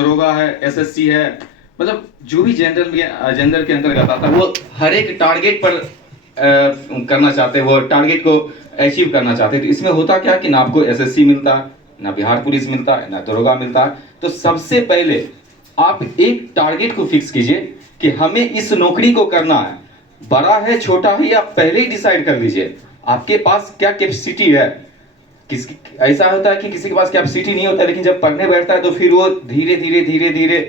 दरोगा है, एसएससी है, मतलब जो भी जनरल के अंतर्गत आता है वो हर एक टारगेट पर करना चाहते हैं, वो टारगेट को अचीव करना चाहते हैं। तो इसमें होता क्या कि ना आपको एसएससी मिलता है, ना बिहार पुलिस मिलता है, ना दरोगा मिलता है। तो सबसे पहले आप एक टारगेट को फिक्स कीजिए कि हमें इस नौकरी को करना है, बड़ा है छोटा है, आप पहले ही डिसाइड कर लीजिए आपके पास क्या कैपेसिटी है। किसी ऐसा होता है कि किसी के पास कैपेसिटी नहीं होता, लेकिन जब पढ़ने बैठता है तो फिर वो धीरे धीरे धीरे धीरे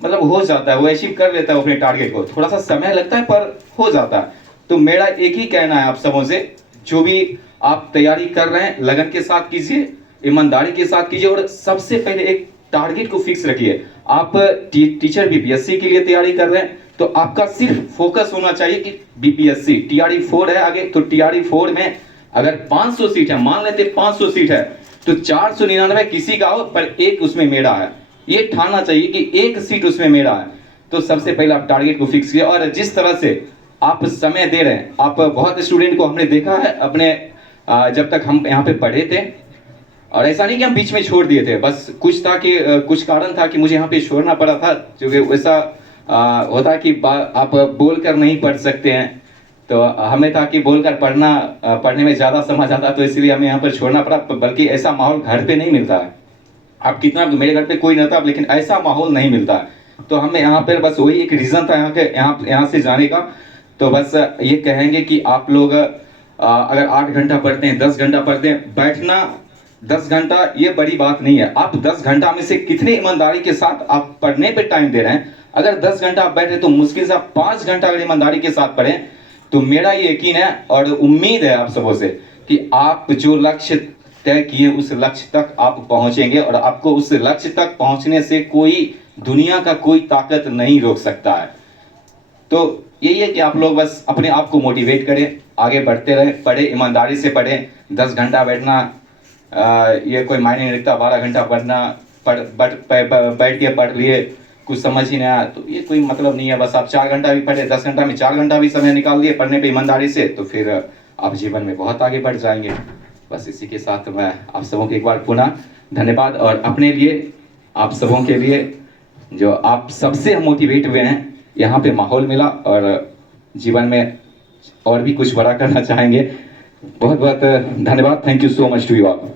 मतलब हो जाता है, वो अचीव कर लेता है अपने टारगेट को। थोड़ा सा समय लगता है पर हो जाता है। तो मेरा एक ही कहना है आप सबों से, जो भी आप तैयारी कर रहे हैं लगन के साथ कीजिए, ईमानदारी के साथ कीजिए, और सबसे पहले एक टारगेट को फिक्स रखिए। आप टीचर बीपीएससी के लिए तैयारी कर रहे हैं तो आपका सिर्फ फोकस होना चाहिए कि बीपीएससी, टीआरई 4 है आगे, तो टीआरई 4 में अगर 500 सीट है, मान लेते 500 सीट है, तो 499 किसी का हो पर एक उसमें मेरा है, ये ठानना चाहिए कि एक सीट उसमें मेरा है। तो सबसे पहले आप टारगेट को फिक्स किए, और जिस तरह से आप समय दे रहे हैं, आप बहुत स्टूडेंट को हमने देखा है अपने जब तक हम यहाँ पे पढ़े थे, और ऐसा नहीं कि हम बीच में छोड़ दिए थे, बस कुछ था कि कुछ कारण था कि मुझे यहाँ पे छोड़ना पड़ा था, क्योंकि वैसा होता है कि आप बोल कर नहीं पढ़ सकते हैं, तो हमें था कि बोलकर पढ़ने में ज़्यादा समझ आता, तो इसलिए हमें यहाँ पर छोड़ना पड़ा। बल्कि ऐसा माहौल घर पे नहीं मिलता है, आप कितना, मेरे घर पे कोई नहीं था, लेकिन ऐसा माहौल नहीं मिलता है। तो हमें यहाँ पर बस वही एक रीज़न था यहाँ से जाने का। तो बस ये कहेंगे कि आप लोग अगर 8 घंटा पढ़ते हैं, 10 घंटा पढ़ते हैं, बैठना 10 घंटा ये बड़ी बात नहीं है। आप 10 घंटा में से कितने ईमानदारी के साथ आप पढ़ने पे टाइम दे रहे हैं। अगर 10 घंटा आप बैठे तो मुश्किल से आप 5 घंटा अगर ईमानदारी के साथ पढ़ें, तो मेरा ये यकीन है और उम्मीद है आप सबों से कि आप जो लक्ष्य तय किए उस लक्ष्य तक आप पहुंचेंगे, और आपको उस लक्ष्य तक पहुंचने से कोई दुनिया का कोई ताकत नहीं रोक सकता है। तो यही है कि आप लोग बस अपने आप को मोटिवेट करें, आगे बढ़ते रहें, पढ़े, ईमानदारी से पढ़ें। 10 घंटा बैठना ये कोई मायने नहीं रखता, 12 घंटा पढ़ना, बैठ के पढ़ लिए, कुछ समझ ही नहीं आया तो ये कोई मतलब नहीं है। बस आप 4 घंटा भी पढ़े, 10 घंटा में 4 घंटा भी समय निकाल दिए पढ़ने पे ईमानदारी से, तो फिर आप जीवन में बहुत आगे बढ़ जाएंगे। बस इसी के साथ मैं आप सबों को एक बार पुनः धन्यवाद, और अपने लिए, आप सबों के लिए जो आप सबसे मोटिवेट हुए हैं, यहाँ पे माहौल मिला और जीवन में और भी कुछ बड़ा करना चाहेंगे। बहुत बहुत धन्यवाद। Thank you so much to you all.